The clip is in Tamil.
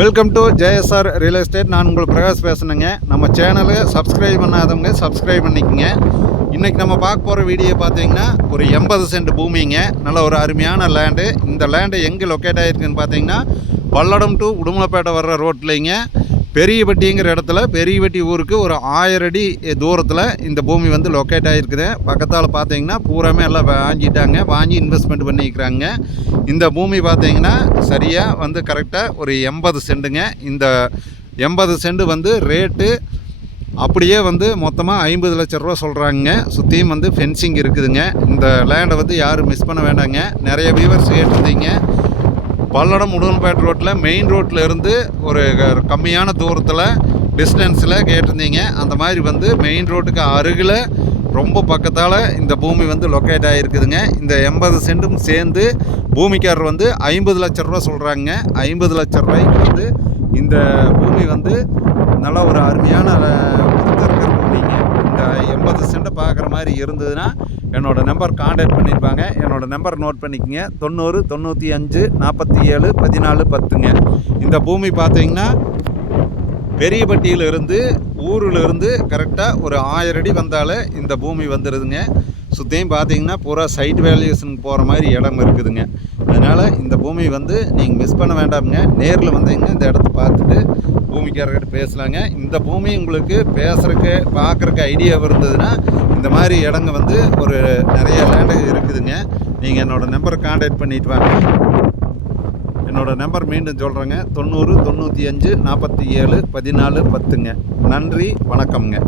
Welcome to JSR real estate. நான் உங்கள் பிரகாஷ் பேசுனேங்க. நம்ம சேனலை சப்ஸ்கிரைப் பண்ணாதவங்க சப்ஸ்கிரைப் பண்ணிக்கோங்க. இன்றைக்கி நம்ம பார்க்க போகிற வீடியோ பார்த்தீங்கன்னா ஒரு 80 சென்ட் பூமிங்க. நல்ல ஒரு அருமையான லேண்டு. இந்த லேண்டு எங்கே லொக்கேட் ஆகிருக்குன்னு பார்த்தீங்கன்னா பல்லடம் டு உடுமலைப்பேட்டை வர்ற ரோட்லைங்க, பெரியபட்டிங்கிற இடத்துல, பெரியபட்டி ஊருக்கு ஒரு 1000 அடி தூரத்தில் இந்த பூமி வந்து லொக்கேட் ஆகிருக்குது. பக்கத்தால் பார்த்தீங்கன்னா பூராமே எல்லாம் வாங்கி இன்வெஸ்ட்மெண்ட் பண்ணிக்கிறாங்க. இந்த பூமி பார்த்தீங்கன்னா சரியாக வந்து கரெக்டாக ஒரு 80 சென்ட்டுங்க. இந்த 80 சென்ட் வந்து ரேட்டு அப்படியே வந்து மொத்தமாக 50 லட்ச ரூபா சொல்கிறாங்க. சுற்றியும் வந்து ஃபென்சிங் இருக்குதுங்க. இந்த லேண்டை வந்து யாரும் மிஸ் பண்ண வேண்டாங்க. நிறைய வியூவர்ஸ் கேட்டிருந்தீங்க. பல்லடம் உடுமலைப்பேட்டை ரோட்டில் மெயின் ரோட்டில் இருந்து ஒரு கம்மியான தூரத்தில் டிஸ்டன்ஸில் கேட்டிருந்தீங்க. அந்த மாதிரி வந்து மெயின் ரோட்டுக்கு அருகில் ரொம்ப பக்கத்தால் இந்த பூமி வந்து லொக்கேட் ஆகிருக்குதுங்க. இந்த 80 சென்ட்டும் சேர்ந்து பூமிக்காரர் வந்து 50 லட்ச ரூபா சொல்கிறாங்க. 50 லட்ச ரூபாய்க்கு வந்து இந்த பூமி வந்து நல்லா ஒரு அருமையான இருக்கிற பூமிங்க. இந்த 80 சென்ட்டை பார்க்குற மாதிரி இருந்ததுன்னா என்னோடய நம்பர் கான்டாக்ட் பண்ணியிருப்பாங்க. என்னோடய நம்பர் நோட் பண்ணிக்கோங்க. 90 95 47 14 10ங்க. இந்த பூமி பார்த்தீங்கன்னா பெரியபட்டியிலிருந்து ஊரிலிருந்து கரெக்டாக ஒரு 1000 அடி வந்தாலே இந்த பூமி வந்துடுதுங்க. சுற்றியும் பார்த்தீங்கன்னா பூரா சைட் வேல்யூஷனுக்கு போகிற மாதிரி இடம் இருக்குதுங்க. அதனால் இந்த பூமி வந்து நீங்கள் மிஸ் பண்ண வேண்டாமுங்க. நேரில் வந்தீங்கன்னா இந்த இடத்த பார்த்துட்டு பூமிக்காரர்கிட்ட பேசலாங்க. இந்த பூமி உங்களுக்கு பேசுகிறக்கு பார்க்குறக்கு ஐடியா இருந்ததுன்னா இந்த மாதிரி இடங்க வந்து ஒரு நிறைய லேண்டு இருக்குதுங்க. நீங்கள் என்னோடய நம்பரை கான்டாக்ட் பண்ணிட்டு வாங்க. என்னோடய நம்பர் மீண்டும் சொல்கிறேங்க. 90 95 47 14 10ங்க. நன்றி, வணக்கம்ங்க.